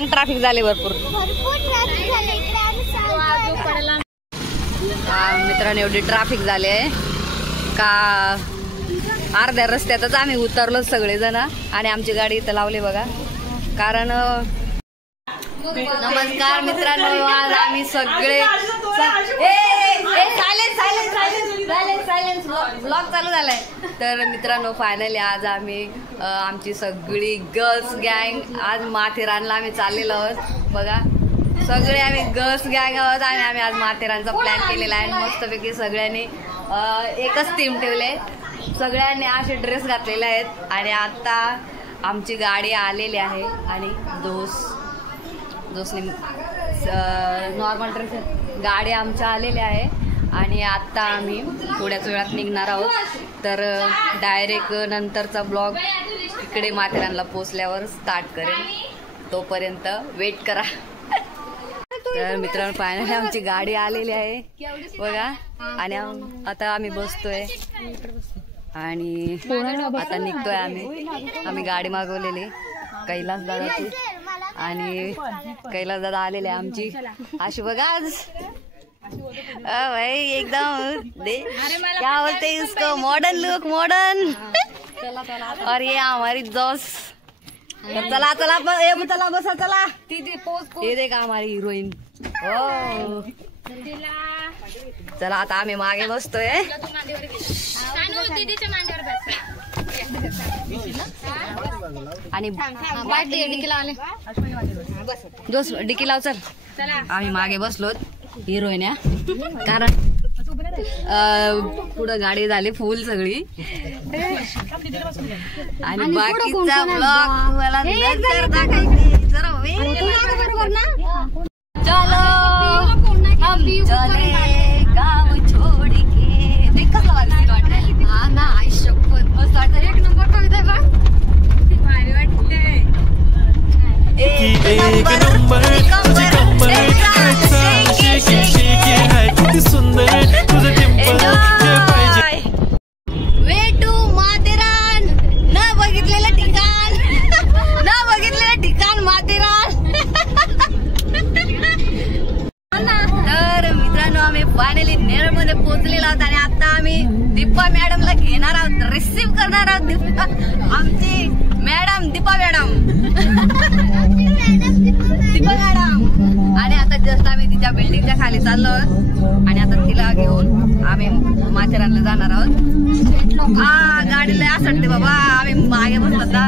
सांग ट्रॅफिक झाले भरपूर. मित्रांनो एवढी ट्रॅफिक झाले का अर्ध्या रस्त्यातच आम्ही उतरलो सगळेजण आणि आमची गाडी इथं लावली बघा. कारण नमस्कार मित्रांनो, आज आम्ही सगळे ब्लॉग चालू झालाय. तर मित्रांनो फायनली आज आम्ही आमची सगळी गर्ल्स गँग आज माथेरानला आम्ही चाललेलो आहोत बघा. सगळे आम्ही गर्ल्स गँग आहोत आणि आम्ही आज माथेरानचा प्लॅन केलेला आहे. मस्तपैकी सगळ्यांनी एकच थीम ठेवले, सगळ्यांनी असे ड्रेस घातलेले आहेत आणि आता आमची गाडी आलेली आहे आणि दोस्नी नॉर्मल ड्रेस गाडी आमच्या आलेली आहे आणि आता आम्ही थोड्याच वेळात निघणार आहोत. तर डायरेक्ट नंतरचा ब्लॉग इकडे माथेरानला पोचल्यावर स्टार्ट करेल, तोपर्यंत वेट करा. तर मित्रांनो फायनली आमची गाडी आलेली आहे बघा आणि आता आम्ही बसतोय आणि आता निघतोय. आम्ही गाडी मागवलेली कैलास दादाची आणि कैलास दादा आलेले आमची अशी बघा आज भाई एकदम क्या बोलते इसको मॉडर्न लुक मॉडर्न. और ये हमारी दोस्त. चला चला चला बसा चला. ये देखा हमारी हिरोईन. ओ चला आता आम्ही मागे बसतोय आणि डिकी लाव चल. आम्ही मागे बसलो हिरोईन या कारण पुढं गाडी झाली फुल सगळी आणि बाकीचा ब्लॉग मला नंतर दाखवायचे. चलो हम चले गाव छोड़ के. देख कसं वाटतं. हा ना आई शपथ मस्त वाटतं. एक नंबर कविता बघ भारी वाटते. एक नंबर तुझी कंबर किती सुंदर तुझं टेम्पल पाहिजे. Way to Matheran. न बघितलेलं ठिकाण माथेरान. तर मित्रांनो आम्ही फायनली नेरळ मध्ये पोहोचलेलो आहोत आणि आता आम्ही दीपा मॅडमला घेणार आहोत, रिसीव्ह करणार आहोत. आमची मॅडम दीपा मॅडम आणि आता जस्ट आम्ही तिच्या बिल्डिंगच्या खाली चाललो आहोत आणि आता तिला घेऊन आम्ही माथेरानला जाणार आहोत. गाडीला असं बाबा आम्ही मागे बसलो ना.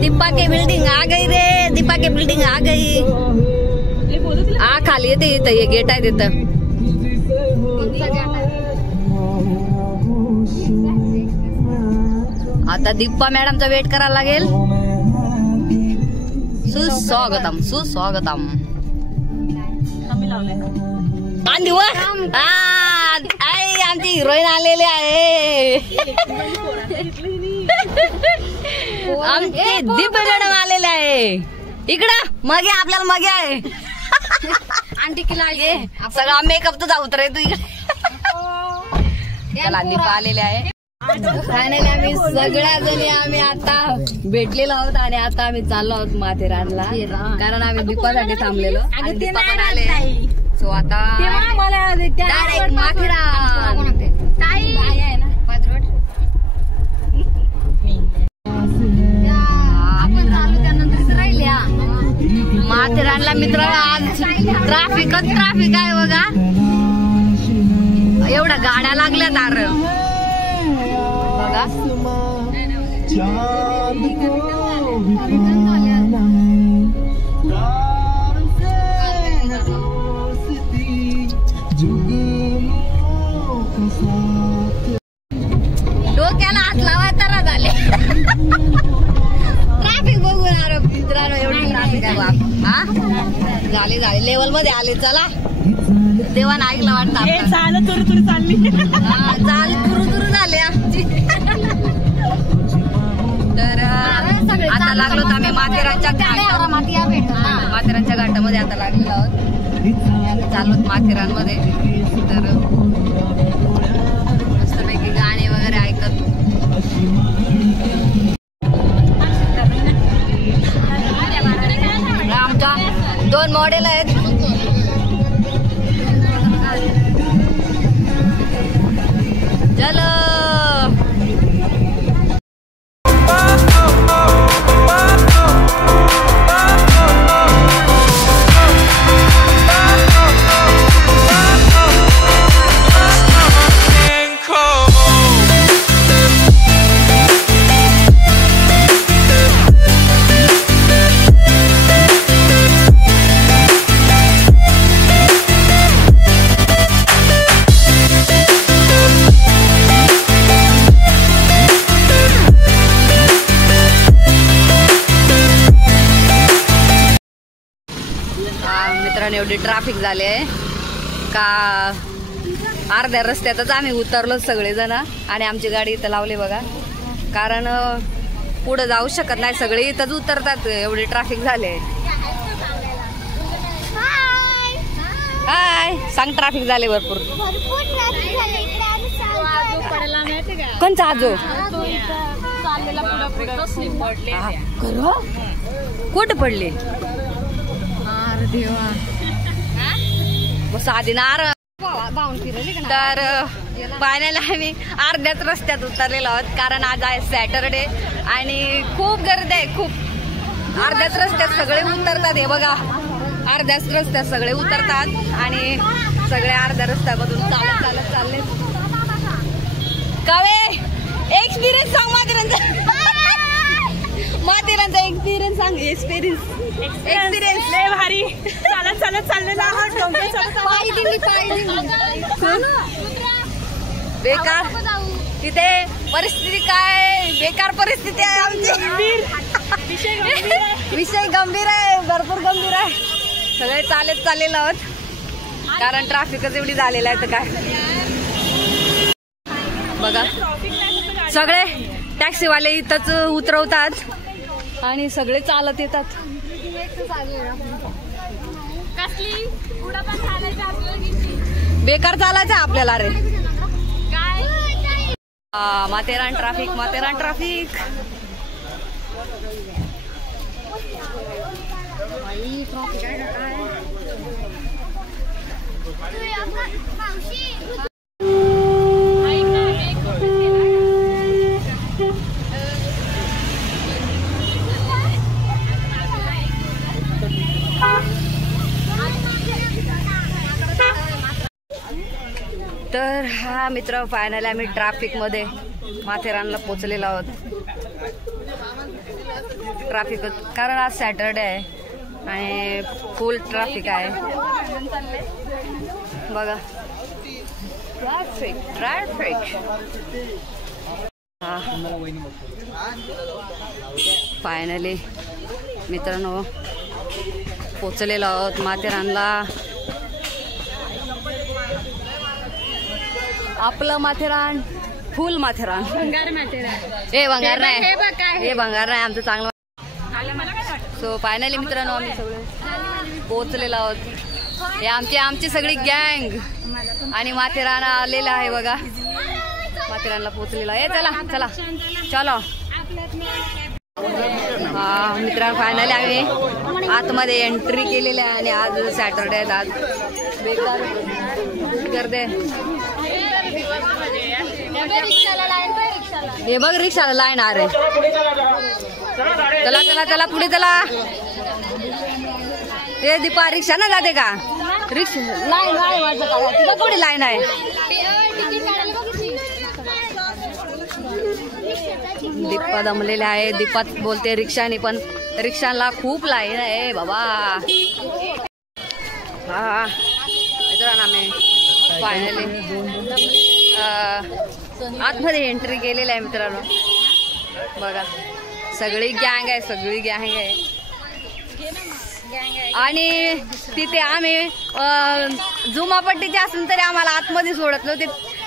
दीपा के बिल्डिंग आ गई रे, दीपा के बिल्डिंग आ गई. खाली येते इथं, हे गेट आहे तिथं. आता दीपा मॅडमचा वेट करायला लागेल. सुस्वागतम सुस्वागतम. आमची हिरोईन आलेली आहे. आमची दीपा मॅडम आलेले आहे. इकडं मगे आपल्याला मगे आहे. आंटी किला सगळा मेकअप तुझा उतरे तू इकडे. चला दीपा आलेले आहे. फायनली आम्ही सगळ्या जणी आम्ही आता भेटलेलो आहोत आणि आता आम्ही चाललो आहोत माथेरानला कारण आम्ही दीपासाठी थांबलेलो आणि दीपा पण आले. सो आता डायरेक्ट माथेरान. आपण चालू त्यानंतर राहिल्या माथेरानला. मित्र आज ट्रॅफिकच ट्रॅफिक आहे बघा. एवढ्या गाड्या लागल्या तार बघा. डोक्याला हात लावाय तर झाले. ट्रॅफिक बघून आलो मित्रांनो, एवढी ट्रॅफिक आहे बाप. हा झाले लेवल मध्ये आले. चला देवान ऐकलं वाटतं. चाल तुरु तुरु चालली. चाल तुरु तुरु झाले आमची. तर आता लागलो तर आम्ही माथेरानच्या घाटामध्ये आता लागलेलो आहोत. चाललो माथेरानमध्ये. तर मस्तपैकी गाणे वगैरे ऐकत मॉडेल आहेत. चल मित्रांनो एवढी ट्रॅफिक झाली आहे का अर्ध्या रस्त्यातच आम्ही उतरलो सगळेजण आणि आमची गाडी इथं लावली बघा. कारण पुढे जाऊ शकत नाही, सगळे इथंच उतरतात, एवढी ट्रॅफिक झाली आहे. हाय सांग, ट्रॅफिक झाले भरपूर. कोणचा आजो कुठं पडले साधी नार. तर फायनली आम्ही अर्ध्याच रस्त्यात उतरलेलो आहोत कारण आज आहे सॅटरडे आणि खूप गर्दी आहे. खूप अर्ध्याच रस्त्यात सगळे उतरतात. हे बघा अर्ध्याच रस्त्यात सगळे उतरतात आणि सगळे अर्ध्या रस्त्यामधून चालत चालत चालले. कवे एक्सपिरियन्स सांग माथेरानचा एक्सपिरियन्स सांग. एक्सपिरियन्स लय भारी. चालत चालत चाललेला बेकार. तिथे परिस्थिती काय बेकार परिस्थिती आहे आमची. विषय गंभीर आहे, भरपूर गंभीर आहे. सगळे चालत चाललेलो आहोत कारण ट्रॅफिकच एवढी झालेलं आहे. तर काय बघा सगळे टॅक्सीवाले इथंच उतरवतात आणि सगळे चालत येतात. बेकार चालायचं आपल्याला रे. Matheran traffic, Matheran traffic. तर हा मित्र फायनली आम्ही ट्रॅफिक मध्ये माथेरानला पोहोचलेलो आहोत. ट्रॅफिक कारण आज सॅटरडे आहे आणि फुल ट्रॅफिक आहे बघा. Traffic traffic. फायनली मित्रांनो पोहोचलेलो आहोत माथेरानला. आपलं माथेरान फुल माथेरान. भंगार माथेरान. हे भंगार नाही, हे भंगार नाही आमचं चांगलं. सो फायनली मित्रांनो आम्ही सगळे पोहोचलेलो आहोत. हे आमची सगळी गँग आणि माथेरान आलेलं आहे बघा. माथेरानला पोहोचलेला आहे. चला चला चलो. हा मित्रांनो फायनली आम्ही आतमध्ये एंट्री केलेली आहे आणि आज सॅटरडे आहे. आज बेकार गर्दी. हे बघ रिक्षाला लाईन आहे. चला चला चला पुढे चला. हे दीपा रिक्षा ना जाते का? रिक्षा लाईन पुढे लाईन आहे. दीपा दमलेले आहे. दीपा बोलते रिक्षाने, पण रिक्षाला खूप लाईन आहे बाबा. हा मित्रांनो आम्ही फायनली आतमध्ये एंट्री केलेली आहे मित्रांनो बघा. सगळी गँग आहे, सगळी गँग आहे. आणि तिथे आम्ही जुमापट्टीचे असून तरी आम्हाला आतमध्ये सोडत नव्हते.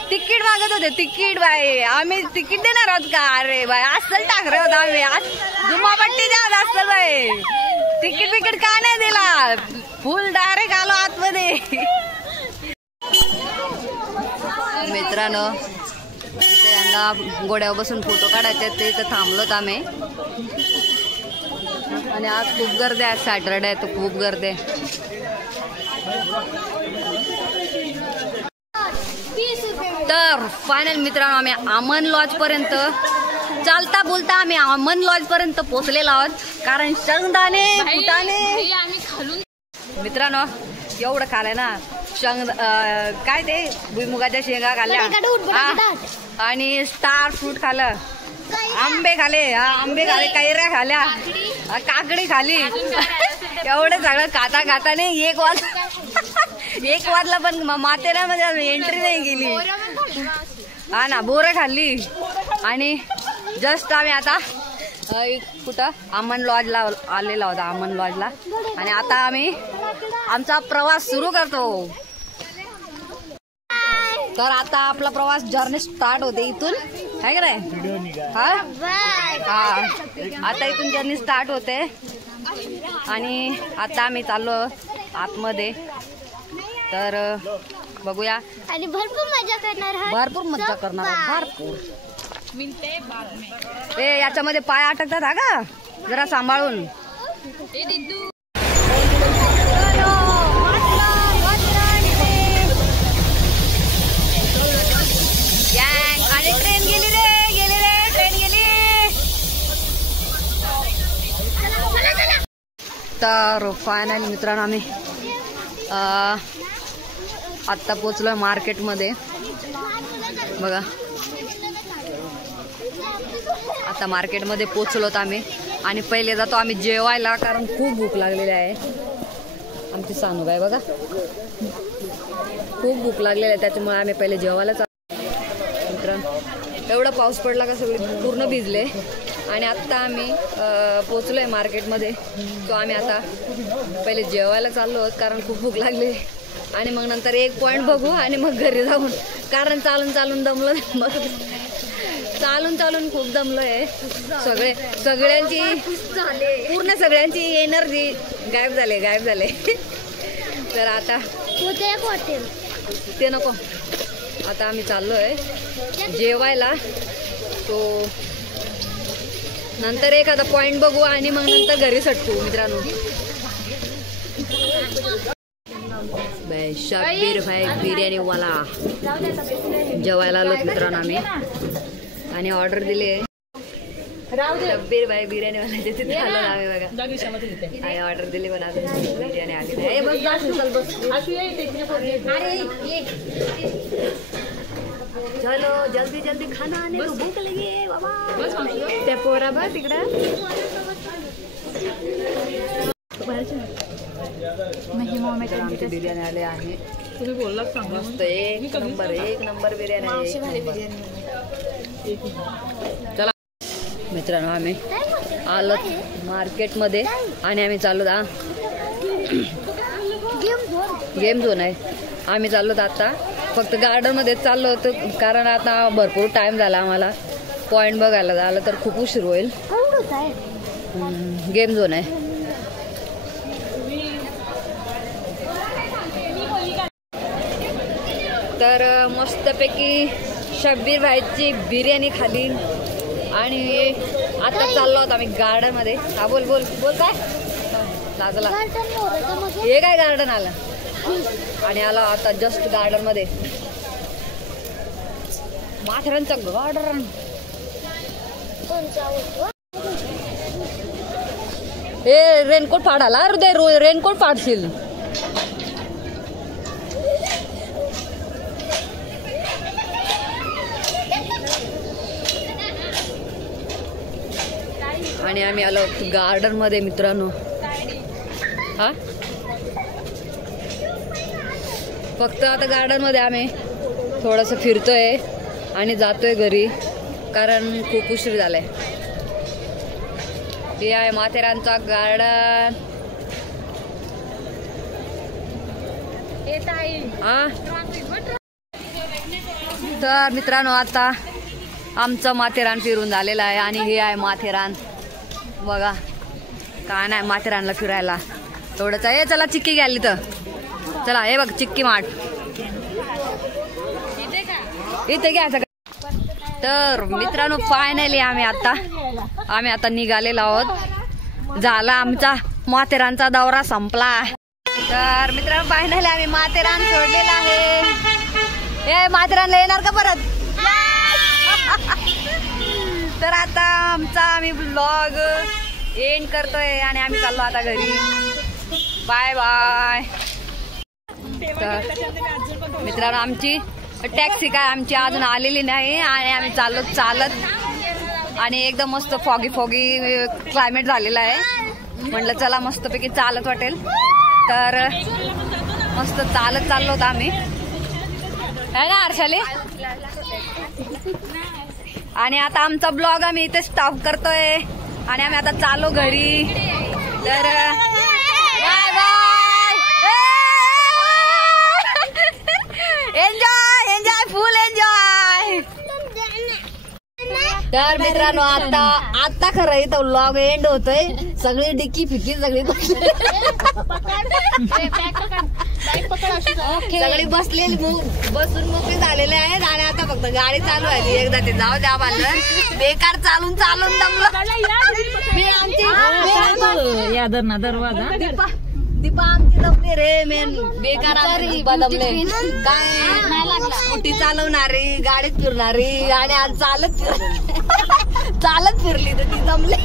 तिकीट मागत होते. तिकीट बाई आम्ही तिकीट देणार आहोत का? अरे बाई असं टाकले होतं आम्ही. आज जुमापट्टी द्या असतं बाई. तिकीट बिकीट का नाही दिला? फुल डायरेक्ट आलो आतमध्ये. मित्रांनो इथे यांना गोड्यावर बसून फोटो काढायचे ते इथं थांबलोत आम्ही. आणि आज खूप गर्दी आहे, सॅटरडे आहे तर खूप गर्दी आहे. तर फायनल मित्रांनो आम्ही अमन लॉज पर्यंत चालता बोलता आम्ही अमन लॉज पर्यंत पोहोचलेलो आहोत. कारण शेंगदाणे फुटाणे मित्रांनो एवढं खाल्लंय ना. काय ते भुईमुगाच्या शेंगा खाल्ल्या आणि स्टार फ्रूट खाल्लं, आंबे खाले, कैऱ्या खाल्या, काकडी खाली. एवढं सगळं खाता खाता नाही एक वाजला पण माथेरानमध्ये एंट्री नाही गेली. हा ना, बोरं खाल्ली. आणि जस्ट आम्ही आता कुठं अमन लॉजला आलेला होता, अमन लॉजला. आणि आता आम्ही आमचा प्रवास सुरू करतो. तर आता आपला प्रवास जर्नी स्टार्ट होते इथून, आहे का नाही? हा, आता इथून जर्नी स्टार्ट होते. आणि आता आम्ही चाललो आतमध्ये. तर बघूया. आणि भरपूर मजा करणार भरपूर. याच्यामध्ये पाय अटकतात हा का, जरा सांभाळून. आणि ट्रेन गेली रे ट्रेन गेली. तर फायनली मित्रांनो आम्ही आत्ता पोचलोय मार्केटमध्ये. बघा आता मार्केटमध्ये पोचलोत आम्ही. आणि पहिले जातो आम्ही जेवायला, कारण खूप भूक लागलेली आहे. आमची सानूबाई बघा खूप भूक लागलेली आहे, त्याच्यामुळे आम्ही पहिले जेवायला मित्रांनो. एवढा पाऊस पडला का सगळे पूर्ण भिजले. आणि आत्ता आम्ही पोचलोय मार्केटमध्ये. तो आम्ही आता पहिले जेवायला चाललो आहोत, कारण खूप भूक लागली. आणि मग नंतर एक पॉईंट बघू आणि मग घरी जाऊन, कारण चालून दमलो. मग चालून खूप दमलो आहे. सगळ्यांची पूर्ण सगळ्यांची एनर्जी गायब झाले. तर आता ते नको, आता आम्ही चाललोय जेवायला. तो नंतर एखादा पॉइंट बघू आणि मग नंतर घरी सटकू मित्रांनो. शब्बीर भाई बिर्याणी वाला जेवायला आलो मित्रांनो आम्ही. आणि ऑर्डर दिली आहे शब्बीर भाई बिर्याणी वाला, तिथे आलो आम्ही बघा. आणि ऑर्डर दिली पण आता बिर्याणी आली. चलो जल्दी खाना आने को भूख लगी है बाबा. त्या पोरा बा तिकडं आमची बिर्याणी आले आहे. तुम्ही बोललात मस्त एक नंबर बिर्याणी आहे. चला मित्रांनो आम्ही आलो मार्केटमध्ये आणि आम्ही चाललो गेम झोन आहे. आम्ही चाललो आता फक्त गार्डनमध्ये चाललो होतो, कारण आता भरपूर टाइम झाला आम्हाला. पॉइंट बघायला झालं तर खूप उशीर होईल. गेम झोन आहे. तर मस्तपैकी शब्बीर भाईची बिर्याणी खाली. आणि आता चाललो होतो आम्ही गार्डन मध्ये. हा बोल काय लागला हे काय गार्डन आलं. आणि आला आता जस्ट गार्डन मध्ये, माथेरानचं गार्डन. हे रेनकोट फाडाला हृदय, रेनकोट फाडशील. आणि आम्ही आलो गार्डन मध्ये मित्रांनो. हा फक्त आता गार्डन मध्ये आम्ही थोडंसं फिरतोय आणि जातोय घरी, कारण खूप उशीर झालाय. हे आहे माथेरानचा गार्डन. हा तर मित्रांनो आता आमचं माथेरान फिरून झालेलं आहे. आणि हे आहे माथेरान बघा. काय नाही माथेरानला फिरायला थोडंच आहे. चला चिक्की घ्यायला तर चला. हे बघ चिक्की माठ इथे घ्या. तर मित्रांनो फायनली आम्ही आता निघालेलो आहोत. झाला आमचा माथेरानचा दौरा संपला. तर मित्रांनो फायनली आम्ही माथेरान सोडलेला आहे. हे माथेरानला येणार का परत? तर आता आमचा आम्ही ब्लॉग एंड करतोय आणि आम्ही चाललो आता घरी. Bye bye. तर मित्रांनो आमची टॅक्सी काय आमची अजून आलेली नाही आणि आम्ही चाललो चालत आणि एकदम मस्त फॉगी क्लायमेट झालेला आहे. म्हटलं चला मस्तपैकी चालत वाटेल तर मस्त चालत चाललो होतो आम्ही है ना हर्षाली. आणि आता आमचा ब्लॉग आम्ही इथे स्टॉप करतोय आणि आम्ही आता चाललो घरी. तर bye bye. Enjoy enjoy full enjoy. तर मित्रांनो आता खरं इथं व्लॉग एंड होतोय. सगळी डिक्की फिक्की सगळी सगळी बसलेली बसून मोकळी झालेले आहेत आणि आता फक्त गाडी चालू आहे. एकदा ते जाऊ द्या मला बेकार चालून दमलं. दरवाजा दीपा आमची दमले रे मेन बेकार दमले. काय स्कूटी चालवणारी गाडीत फिरणारी आणि आज चालत फिरली तर ती दमले.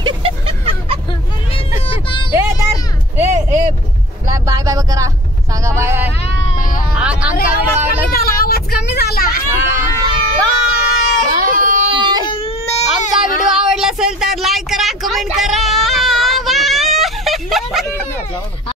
बाय बाय करा सांगा बाय बाय.